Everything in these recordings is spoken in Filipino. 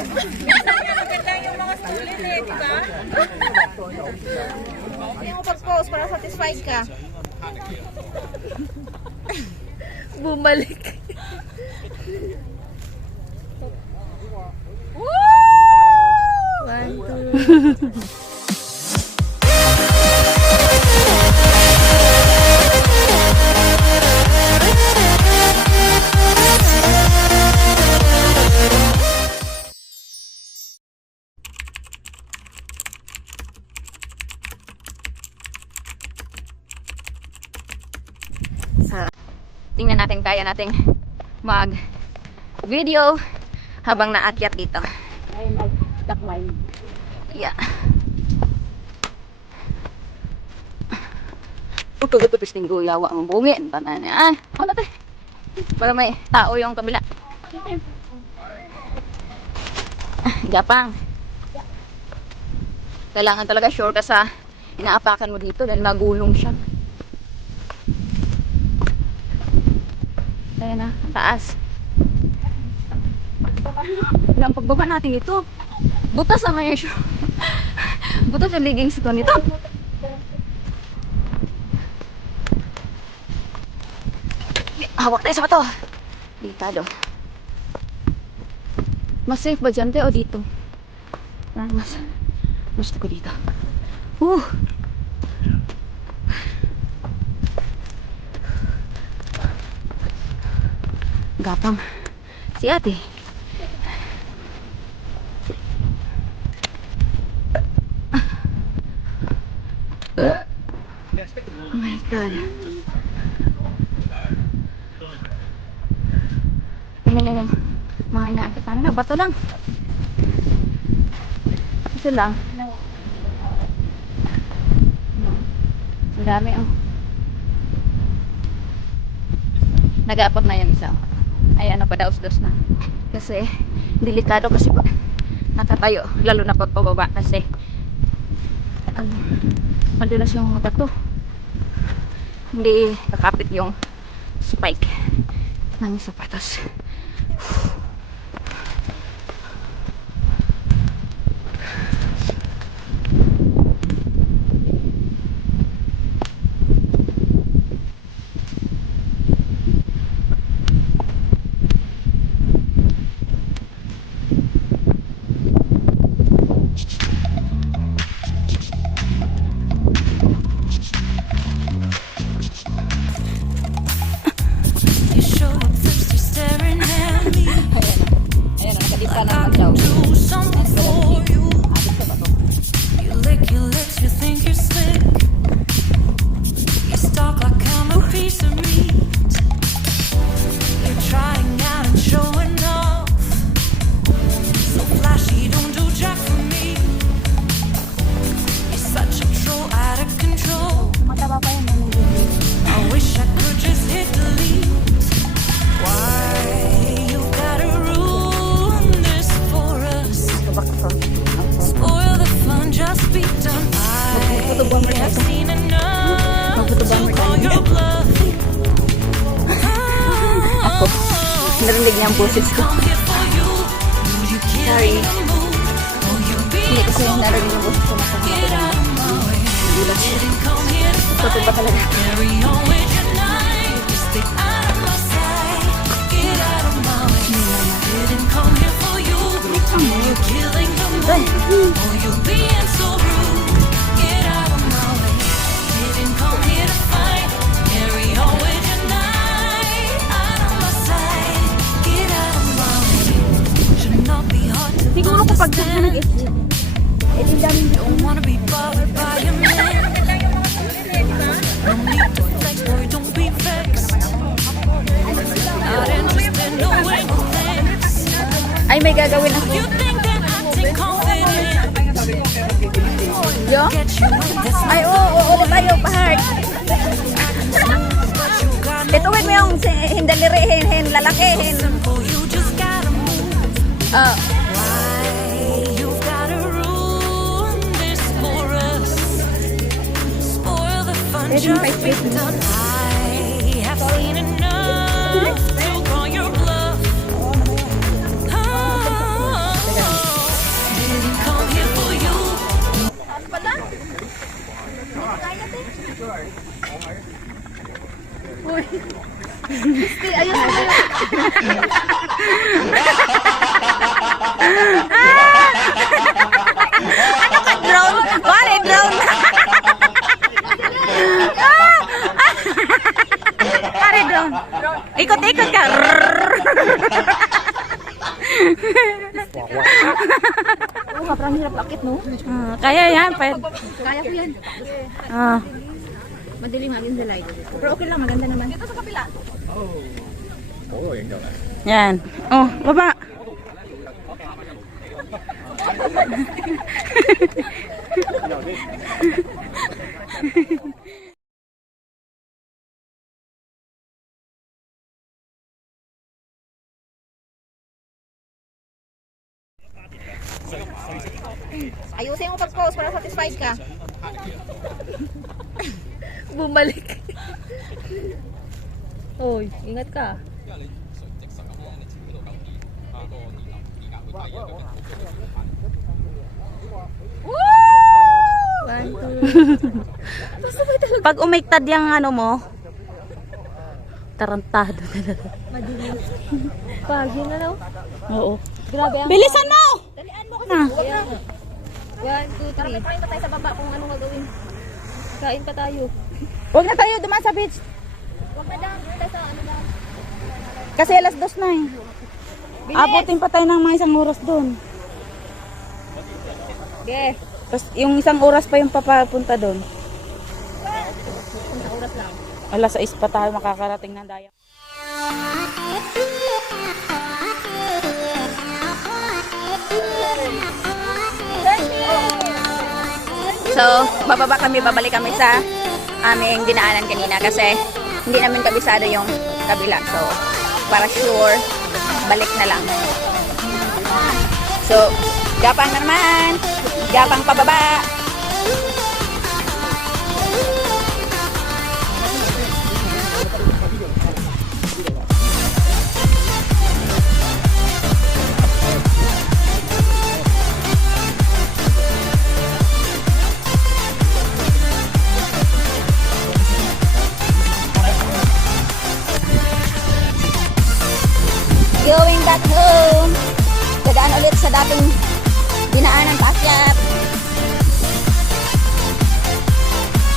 Maganda yung mga student eh, di ba? Hindi mo pag-post para satisfied ka. Bumalik. Woo! 1, 2. Tingnan natin kaya nating mag video habang naakyat dito. Yeah. Ito pisting guyawa ang bungin. Ay, ano to? Para may tao yung kabila. Gapang. Kailangan talaga sure ka sa inaapakan mo dito dahil magulong siya. Ayan na, taas. Ang pagbaba natin ito. Butas ang ngayon siya. Butas yung leggings ko nito. Hawak tayo sa bato. Delikado. Mas safe ba dyan tayo o dito? Mas gusto ko dito. Gapang si ate. Oh my God. Tingnan mga inaakit na bato lang. Isa lang. Ang dami oh. Nag-aapot na yan isa. Ay ano pa, daos-dos na. Kasi delikado kasi pag nakatayo, lalo na pag pababa kasi madulas yung bato. Hindi kakapit yung spike ng sapatos. Narinig niya ang boses ko. Sorry. Hindi kasi narinig ang boses ko. Nagulat siya. Ito ba talaga? Siguro kapag saan ka nag-isip, dami yung ay, may gagawin ako. Yo? Ay, oo, tayo, pa-heart. Ituwin mo yung hindalirihin, lalakihin. Pwede mo Oo nga, parang hirap akit, no? Kaya yan, pwede. Kaya ko yan. Ah. Madilim agad sa light. Pero okay lang, maganda naman. Dito sa kapila. Yan. Oh, baba. Ayusin mo pag-post para satisfied ka. Bumalik. Hoy, ingat ka. Pag umiktad yung ano mo, tarantado talaga. Madilim. Pagin na, no? Oo. Grabe ang... Bilisan mo! Dalian mo kasi. Na. 1, 2, 3. Tara, may pa tayo sa baba kung anong gagawin. Kain pa tayo. Huwag na tayo dumaan sa beach. Huwag na lang. Tayo sa ano lang. Kasi alas 2 na eh. Abutin pa tayo ng mga isang oras doon. Okay. Tapos yung isang oras pa yung papapunta doon. Isang oras lang. Alas 6 pa tayo makakarating ng daya. So, bababa kami, babalik kami sa aming dinaanan kanina kasi hindi namin kabisado yung kabila. So, para sure, balik na lang. So, gapang na naman. Gapang pababa. Going back home. Dadaan ulit sa dating dinaanan paakyat.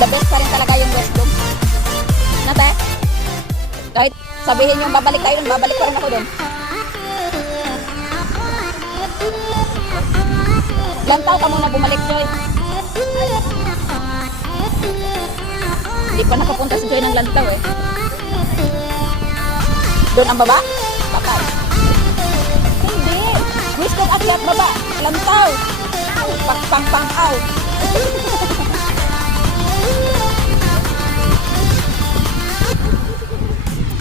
The best pa rin talaga yung West Loop. Nate? Kahit sabihin yung babalik tayo dun, babalik pa rin ako dun. Lantaw ka muna bumalik, Joy. Hindi pa nakapunta si Joy ng Lantaw eh. Doon ang baba? Bakay. Hindi. Wish kong akyat baba. Lantaw. Pang-pang-pang-aw.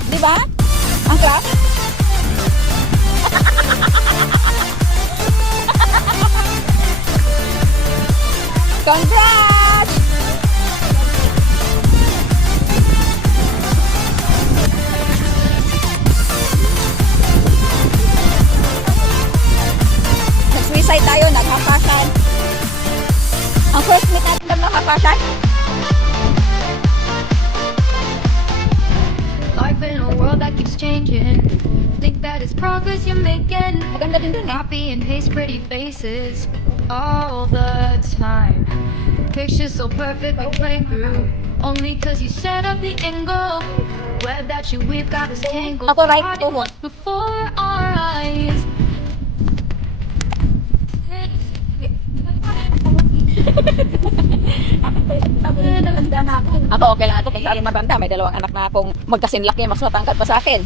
Diba? Ang craft? Congrats! Nag-suicide tayo, naghapasan. Ang first meet natin lang naghapasan. Life in a world that keeps changing. Think that it's progress you're making. Maganda din dun eh. Copy and paste pretty faces all the time. Pictures so perfect we play through. Only cause you set up the angle. Web that you weave got us tangled. Ako right, Hard tuhod. before our eyes. Ako okay lang ako kasi alam matanda. May dalawang anak na akong magkasinlaki. Mas matangkad pa sa akin.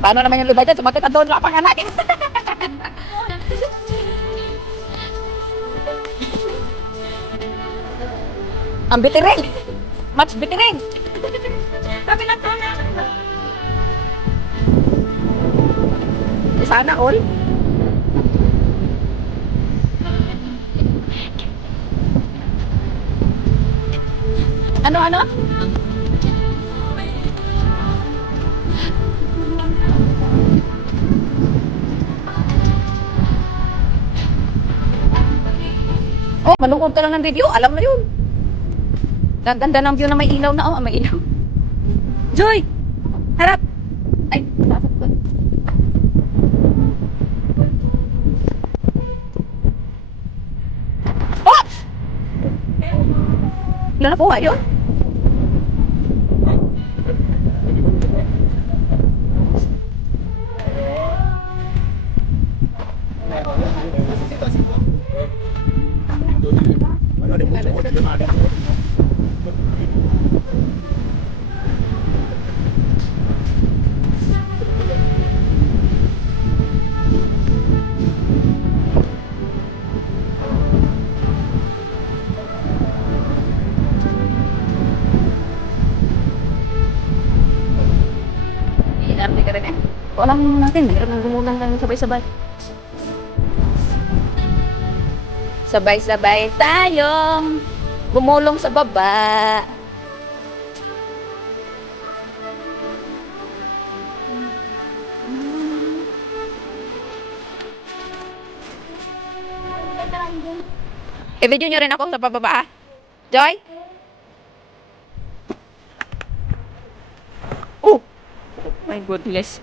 Paano naman yung lubay dyan? Sumakit ang doon. Lapang anak. Ang bitiring. Much bitiring. Sabi na to na. Sana all. Ano? Oh, manood ka lang ng video. Alam na yun. Ganda ng view na may ilaw na. Oh, may ilaw. Joy! Harap! Ay, nasap ko. Oh! Wala na po, ayun. Alam natin, meron nang gumulang ng sabay-sabay. Sabay-sabay tayong bumulong sa baba. I-video nyo rin ako sa pababa, ah. Joy? Oh! My goodness.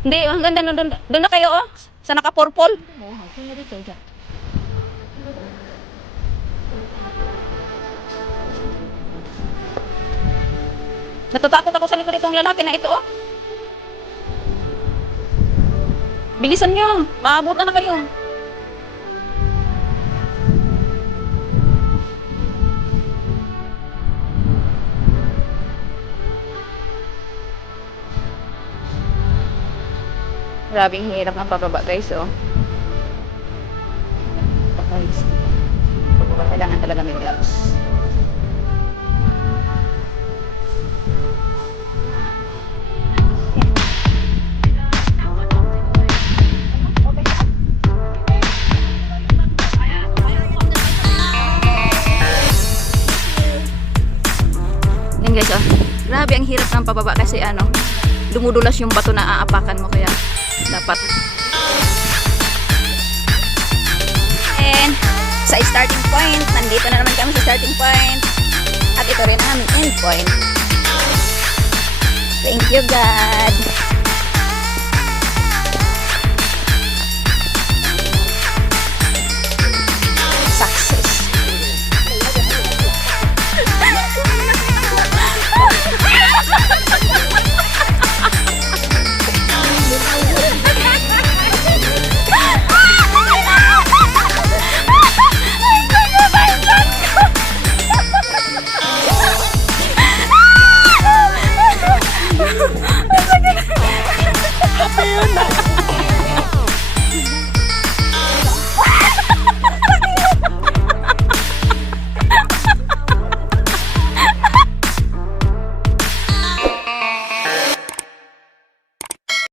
Hindi, ang ganda. Doon na kayo, oh. Sa naka-purple. Natatakot ako sa likod itong lalaki na ito, oh. Bilisan nyo. Maabot na kayo. Grabing hirap ng pababa, guys, oh. Guys. Kailangan talaga may gloves. Yan guys, oh. Grabe ang hirap ng pababa kasi ano, dumudulas yung bato na aapakan mo kaya dapat. And sa starting point, nandito na naman kami sa starting point. At ito rin ang aming end point. Thank you God.